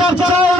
চর্চায়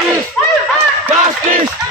Justice! Justice!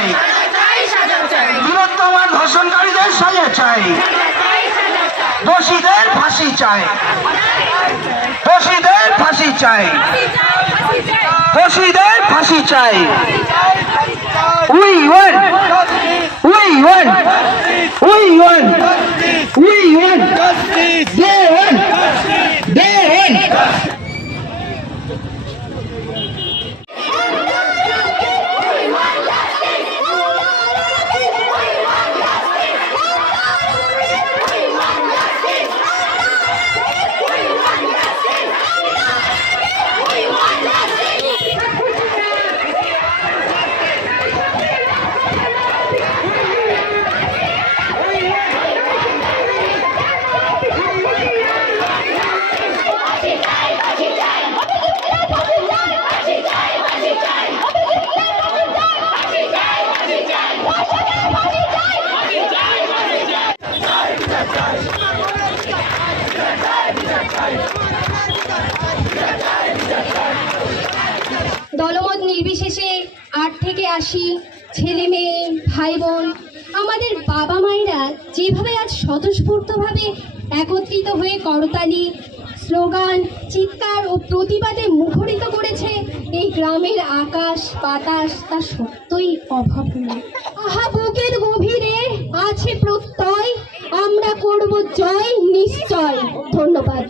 চাই। তিলোত্তমার ধর্ষণকারীদের সাজা চাই। দোষীদের ফাঁসি চাই। দোষীদের ফাঁসি চাই। দোষীদের ফাঁসি চাই। We want. We want. We want. We want. They want they want দলমত নির্বিশেষে আট থেকে আশি ছেলে মেয়ে, ভাই বোন, আমাদের বাবা মায়েরা যেভাবে আজ স্বতঃস্ফূর্তভাবে একত্রিত হয়ে করতালি, স্লোগান, চিৎকার ও প্রতিবাদে মুখরিত করেছে, এই গ্রামের আকাশ বাতাস তা সত্যই অভাবনীয়। আহা, বুকের গভীরে আছে প্রত্যয়, আমরা করব জয়, নিশ্চয়। ধন্যবাদ।